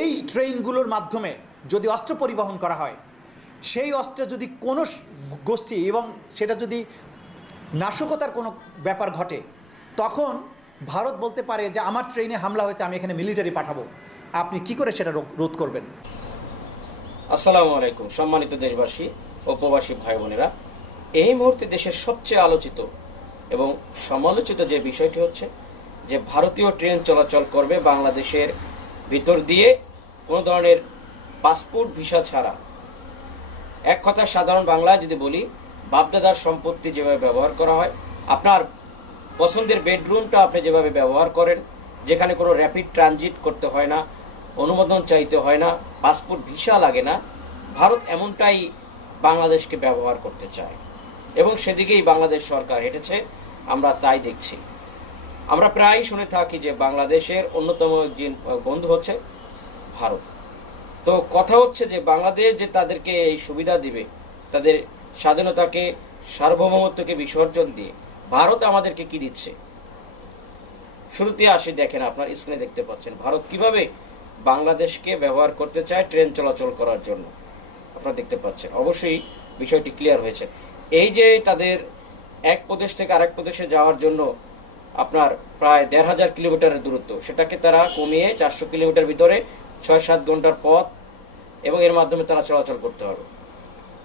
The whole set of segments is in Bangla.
এই ট্রেনগুলোর মাধ্যমে যদি অস্ত্র পরিবহন করা হয়, সেই অস্ত্রে যদি কোনো গোষ্ঠী এবং সেটা যদি নাশকতার কোনো ব্যাপার ঘটে, তখন ভারত বলতে পারে যে, আমার ট্রেনে হামলা হয়েছে, আমি এখানে মিলিটারি পাঠাবো। আপনি কি করে সেটা রোধ করবেন? আসসালামু আলাইকুম, সম্মানিত দেশবাসী ও প্রবাসী ভাই বোনেরা। এই মুহূর্তে দেশের সবচেয়ে আলোচিত এবং সমালোচিত যে বিষয়টি হচ্ছে যে, ভারতীয় ট্রেন চলাচল করবে বাংলাদেশের ভিতর দিয়ে কোনো ধরনের পাসপোর্ট, ভিসা ছাড়া। এক কথা, সাধারণ বাংলায় যদি বলি, বাপদাদার সম্পত্তি যেভাবে ব্যবহার করা হয়, আপনার পছন্দের বেডরুমটা আপনি যেভাবে ব্যবহার করেন, যেখানে কোনো র্যাপিড ট্রানজিট করতে হয় না, অনুমোদন চাইতে হয় না, পাসপোর্ট, ভিসা লাগে না, ভারত এমনটাই বাংলাদেশকে ব্যবহার করতে চায়। এবং সেদিকেই বাংলাদেশ সরকার হেঁটেছে, আমরা তাই দেখছি। আমরা প্রায় শুনে থাকি যে বাংলাদেশের অন্যতম একজন বন্ধু হচ্ছে ভারত। তো কথা হচ্ছে যে বাংলাদেশ যে তাদেরকে এই সুবিধা দিবে, তাদের স্বাধীনতাকে, সার্বভৌমত্বকে বিসর্জন দিয়ে ভারত আমাদেরকে কি দিচ্ছে? শুরুতে আসি, দেখেন আপনার স্ক্রিনে দেখতে পাচ্ছেন, ভারত কীভাবে বাংলাদেশকে ব্যবহার করতে চায় ট্রেন চলাচল করার জন্য। আপনারা দেখতে পাচ্ছেন, অবশ্যই বিষয়টি ক্লিয়ার হয়েছে। এই যে তাদের এক প্রদেশ থেকে আরেক প্রদেশে যাওয়ার জন্য আপনার প্রায় দেড় হাজার কিলোমিটারের দূরত্ব। সেটাকে তারা কমিয়ে চারশো কিলোমিটার ভিতরে ছয় সাত ঘণ্টার পথ এবং এর মাধ্যমে তারা চলাচল করতে পারবে।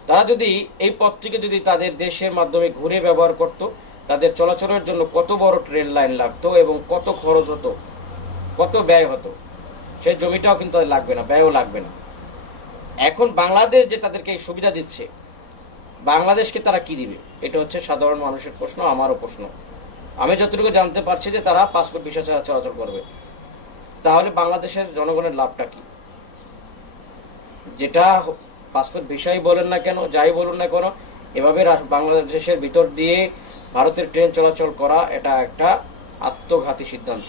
তারা যদি এই পথটিকে যদি তাদের দেশের মাধ্যমে ঘুরে ব্যবহার করত, তাদের চলাচলের জন্য কত বড় ট্রেন লাইন লাগতো এবং কত খরচ হতো, কত ব্যয় হতো, সেই জমিটাও কিন্তু তাদের লাগবে না, ব্যয়ও লাগবে না। এখন বাংলাদেশ যে তাদেরকে এই সুবিধা দিচ্ছে, বাংলাদেশকে তারা কি দিবে? এটা হচ্ছে সাধারণ মানুষের প্রশ্ন, আমারও প্রশ্ন। আমি যতটুকু জানতে পারছি যে তারা পাসপোর্ট বিষয় চলাচল করবে। তাহলে বাংলাদেশের জনগণের লাভটা কি? যেটা পাসপোর্ট বিষয় বলেন না কেন, যাই বলুন না কেন, এভাবে বাংলাদেশের ভিতর দিয়ে ভারতের ট্রেন চলাচল করা এটা একটা আত্মঘাতী সিদ্ধান্ত।